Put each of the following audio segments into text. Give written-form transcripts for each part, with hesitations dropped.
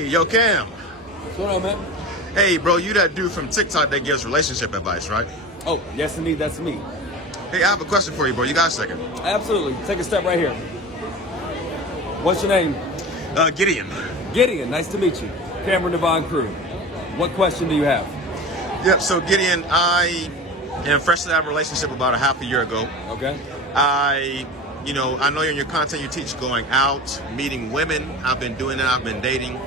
Yo, Cam. What's going on, man? Hey, bro, you that dude from TikTok that gives relationship advice, right? Oh, yes, indeed, that's me. Hey, I have a question for you, bro. You got a second? Absolutely. Take a step right here. What's your name? Gideon. Gideon. Nice to meet you. Cameron Devon Crew. What question do you have? Yep, so Gideon, I am fresh out of a relationship about a half a year ago. Okay. I know in your content you teach going out, meeting women. I've been doing that. I've been dating.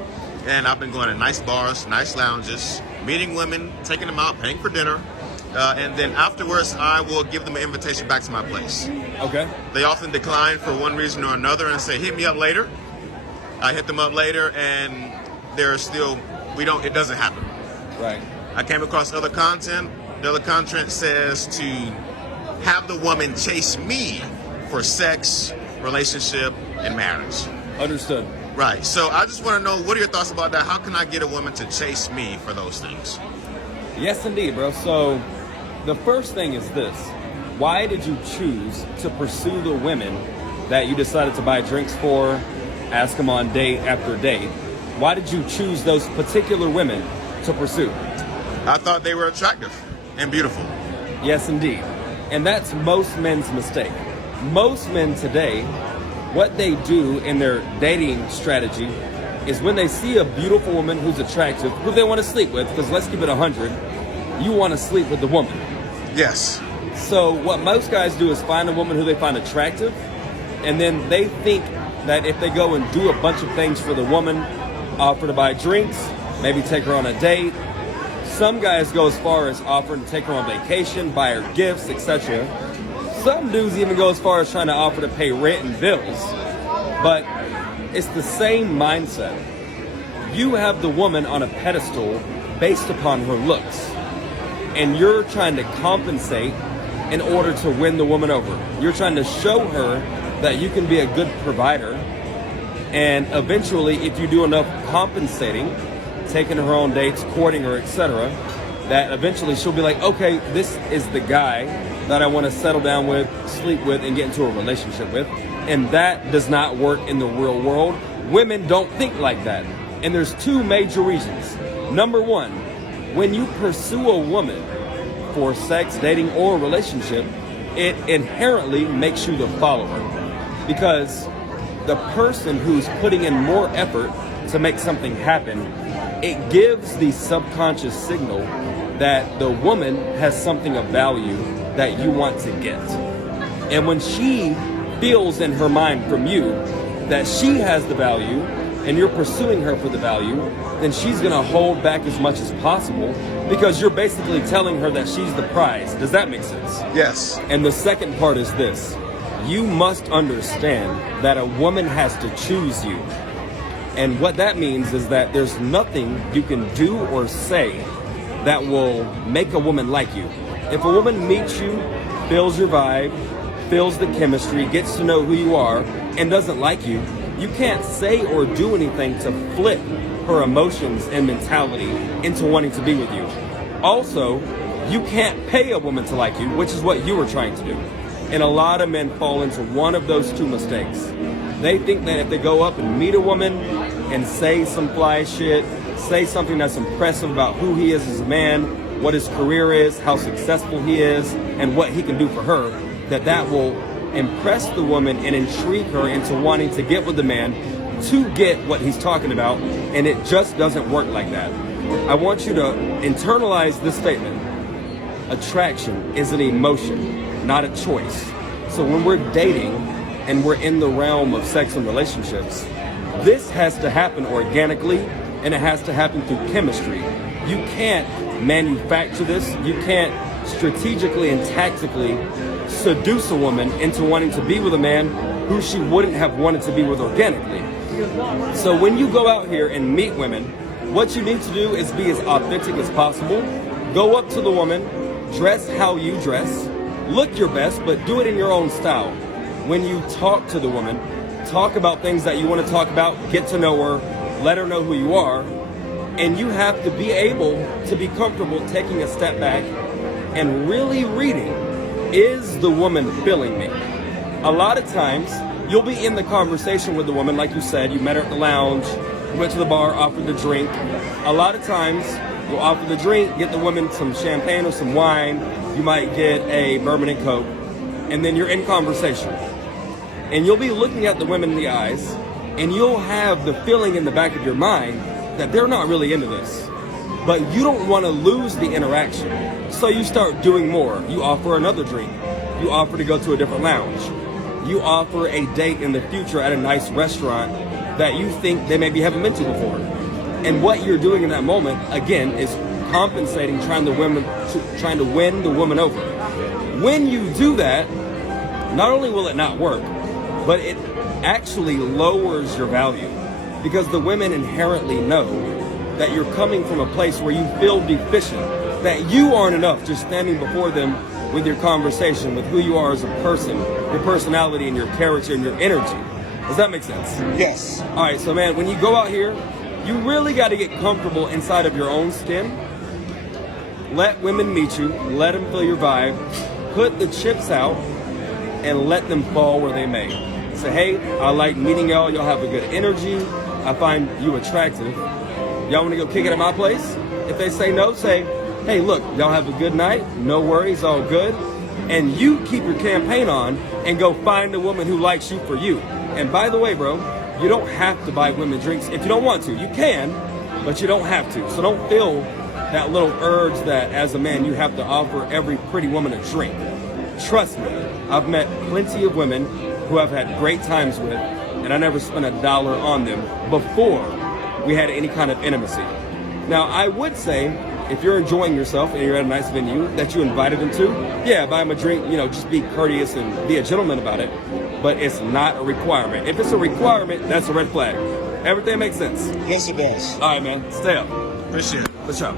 And I've been going to nice bars, nice lounges, meeting women, taking them out, paying for dinner. And then afterwards, I will give them an invitation back to my place. Okay. They often decline for one reason or another and say, hit me up later. I hit them up later and it doesn't happen. Right. I came across other content. The other content says to have the woman chase me for sex, relationship, and marriage. Understood. Right. So I just want to know, what are your thoughts about that? How can I get a woman to chase me for those things? Yes, indeed, bro. So the first thing is this. Why did you choose to pursue the women that you decided to buy drinks for, ask them on date after date? Why did you choose those particular women to pursue? I thought they were attractive and beautiful. Yes, indeed. And that's most men's mistake. Most men today, what they do in their dating strategy is when they see a beautiful woman who's attractive, who they want to sleep with, because let's keep it 100, you want to sleep with the woman. Yes. So what most guys do is find a woman who they find attractive, and then they think that if they go and do a bunch of things for the woman, offer to buy drinks, maybe take her on a date. Some guys go as far as offering to take her on vacation, buy her gifts, etc. Some dudes even go as far as trying to offer to pay rent and bills. But it's the same mindset. You have the woman on a pedestal based upon her looks. And you're trying to compensate in order to win the woman over. You're trying to show her that you can be a good provider. And eventually, if you do enough compensating, taking her on dates, courting her, etc., that eventually she'll be like, okay, this is the guy that I want to settle down with, sleep with, and get into a relationship with. And that does not work in the real world. Women don't think like that. And there's two major reasons. Number one, when you pursue a woman for sex, dating, or a relationship, it inherently makes you the follower. Because the person who's putting in more effort to make something happen, it gives the subconscious signal that the woman has something of value that you want to get. And when she feels in her mind from you that she has the value and you're pursuing her for the value, then she's gonna hold back as much as possible because you're basically telling her that she's the prize. Does that make sense? Yes. And the second part is this. You must understand that a woman has to choose you. And what that means is that there's nothing you can do or say that will make a woman like you. If a woman meets you, feels your vibe, feels the chemistry, gets to know who you are, and doesn't like you, you can't say or do anything to flip her emotions and mentality into wanting to be with you. Also, you can't pay a woman to like you, which is what you were trying to do. And a lot of men fall into one of those two mistakes. They think that if they go up and meet a woman and say some fly shit, say something that's impressive about who he is as a man, what his career is, how successful he is, and what he can do for her, that will impress the woman and intrigue her into wanting to get with the man to get what he's talking about, and it just doesn't work like that. I want you to internalize this statement. Attraction is an emotion, not a choice. So when we're dating and we're in the realm of sex and relationships, this has to happen organically, and it has to happen through chemistry. You can't manufacture this. You can't strategically and tactically seduce a woman into wanting to be with a man who she wouldn't have wanted to be with organically. So when you go out here and meet women, what you need to do is be as authentic as possible. Go up to the woman, dress how you dress, look your best, but do it in your own style. When you talk to the woman, talk about things that you want to talk about, get to know her, let her know who you are, and you have to be able to be comfortable taking a step back and really reading, is the woman feeling me? A lot of times, you'll be in the conversation with the woman, like you said, you met her at the lounge, went to the bar, offered the drink. A lot of times, you'll offer the drink, get the woman some champagne or some wine. You might get a bourbon and Coke, and then you're in conversation. And you'll be looking at the women in the eyes, and you'll have the feeling in the back of your mind that they're not really into this. But you don't want to lose the interaction. So you start doing more. You offer another drink. You offer to go to a different lounge. You offer a date in the future at a nice restaurant that you think they maybe haven't been to before. And what you're doing in that moment, again, is compensating, trying to win the woman over. When you do that, not only will it not work, but it actually lowers your value, because the women inherently know that you're coming from a place where you feel deficient, that you aren't enough just standing before them with your conversation, with who you are as a person, your personality and your character and your energy. Does that make sense? Yes. All right, so man, when you go out here, you really got to get comfortable inside of your own skin. Let women meet you, let them feel your vibe, put the chips out, and let them fall where they may. Say, hey, I like meeting y'all. Y'all have a good energy. I find you attractive. Y'all want to go kick it at my place? If they say no, say, hey, look, y'all have a good night. No worries, all good. And you keep your campaign on and go find a woman who likes you for you. And by the way, bro, you don't have to buy women drinks if you don't want to. You can, but you don't have to. So don't feel that little urge that as a man you have to offer every pretty woman a drink. Trust me, I've met plenty of women who I've had great times with, and I never spent $1 on them before we had any kind of intimacy. Now, I would say, if you're enjoying yourself and you're at a nice venue that you invited them to, yeah, buy them a drink, just be courteous and be a gentleman about it, but it's not a requirement. If it's a requirement, that's a red flag. Everything makes sense? Yes, it does. All right, man, stay up. Appreciate it. For sure.